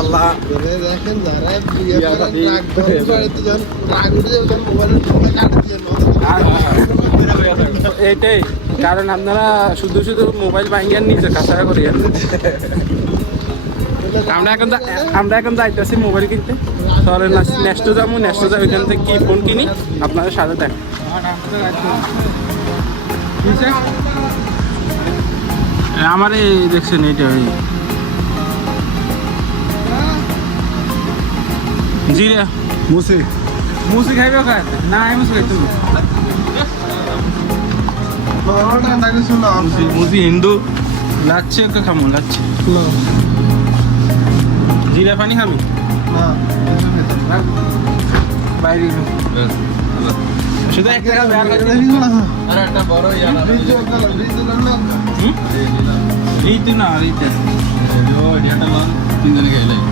আল্লাহ দেখেন যারা বিয়ে করেন ট্রাক ধরে বাড়িতে যান ট্রাক উঠে যাবেন মোবাইলের টোকা কাটে দিয়ে এইটাই কারণ আপনারা শুধু শুধু মোবাইল ভাঙ্গেন নিজে কাছাড়া করিয়েন। আমরা এখন যাইতেছি মোবাইল কিনতে, তাহলে নেক্সট যাবো ওইখান থেকে কি ফোন কিনি আপনাদের সাথে দেখ। আমার এই দেখছেন এইটা জিরা মুসি খাইবে না আমি মুসি খাইতে মুসি হিন্দু লাচ্ছি একটা খামো লাচ্ছি জিরা পানি খাবি বাইরে শুধু একটা ঋতু না ঋতু তিনজনে খাইলে